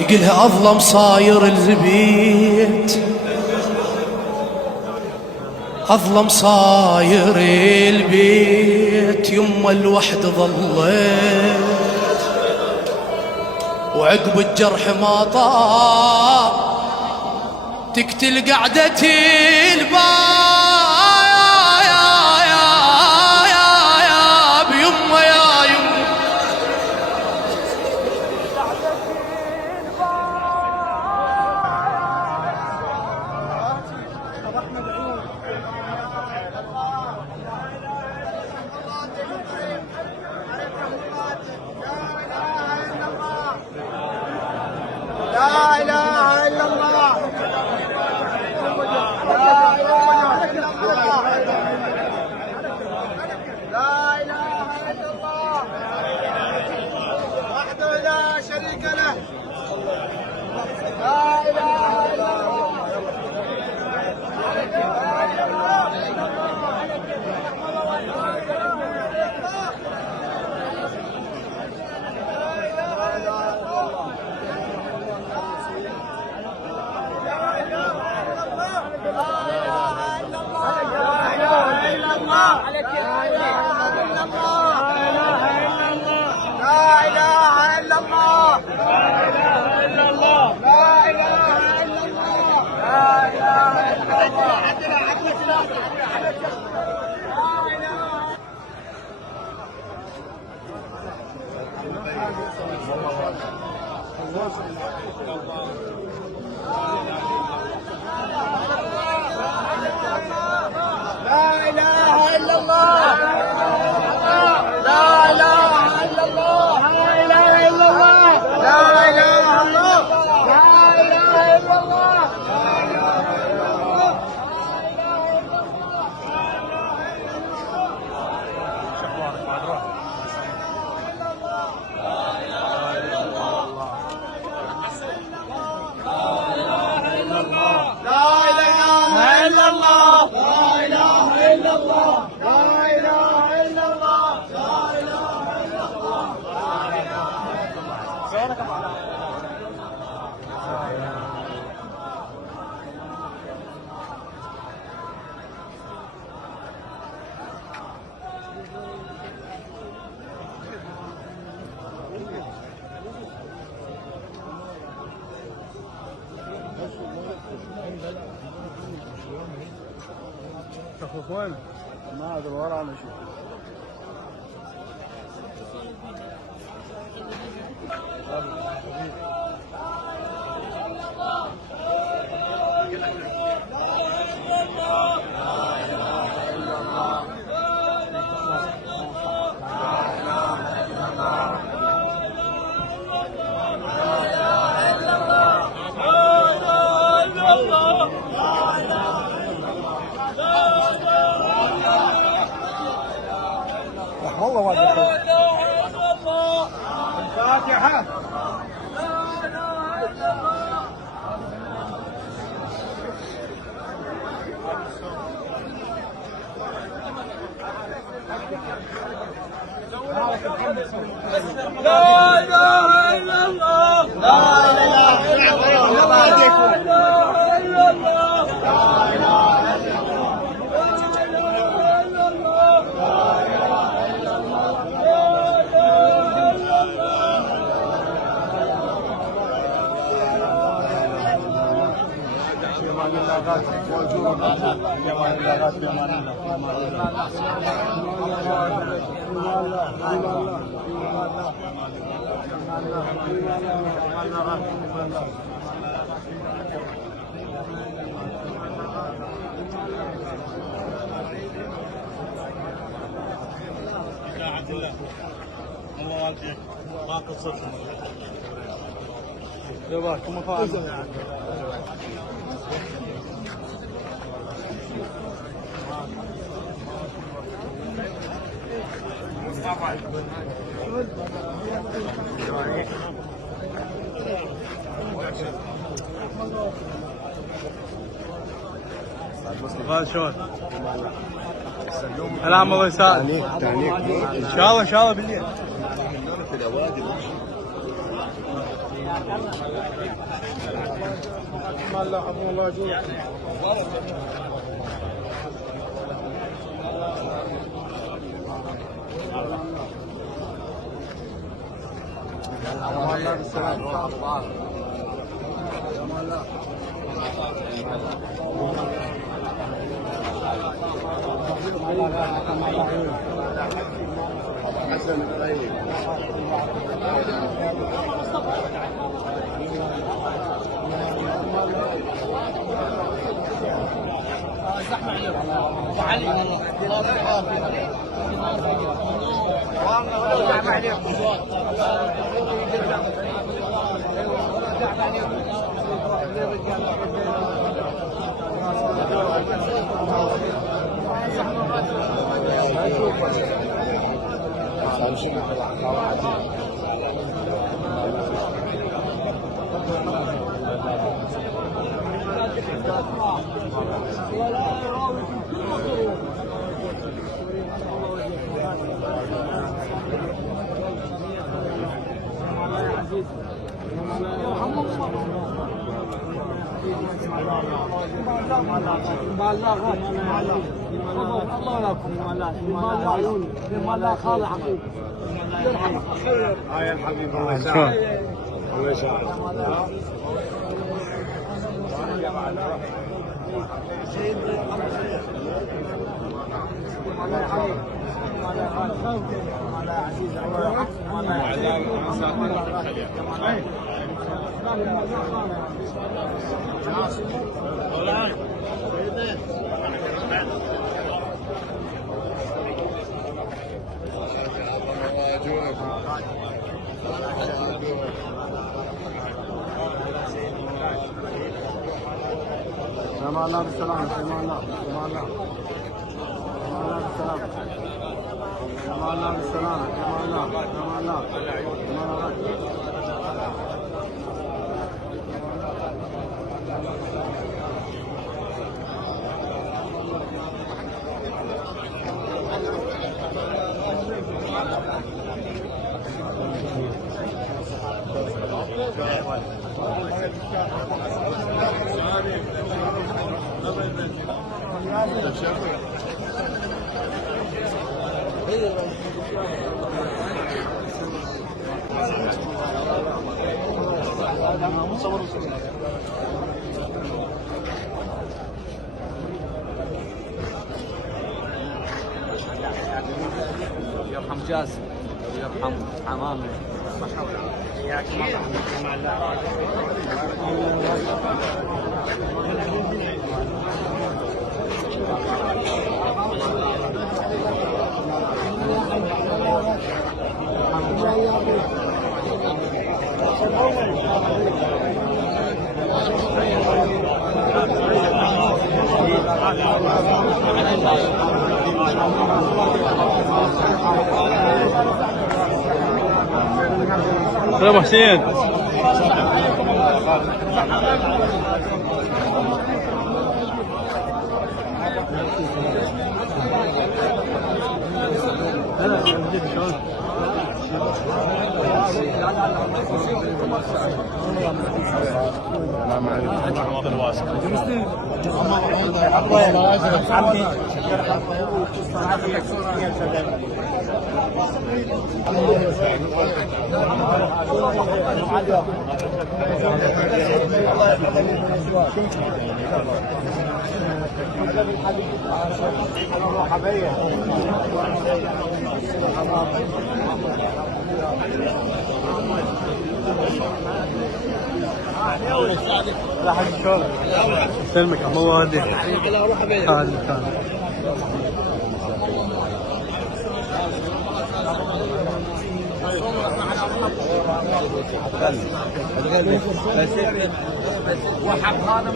يقولها أظلم صاير البيت، أظلم صاير البيت، يما الوحد ظليت وعقب الجرح ما طاب، تقتل قعدتي الباب يما يا يما. لا إله إلا الله. لا إله إلا الله. لا إله إلا الله وحده لا شريك له. لا إله إلا الله. اخوان ما ادري ورا انا شو والله واجد الفاتحة. لا إله إلا الله. لا إله إلا الله. لا إله إلا الله. لا إله إلا الله. الله والديك ما قصرت يباركم فاهم. مصطفى شلون؟ العام الله يسعدك. ان شاء الله بالليل. الله يجزاك. هاي الحبيب الله يسعدك. الله يسعدك. سلام الله بالسلامة. سلام الله. سلام الله. سلام الله بالسلامة. سلام الله بالسلامة. سلام الله. سلام يرحم جاسم ويرحم حمامي. يا حسين. سلمك يا موادي. هذا المكان. وحب هذا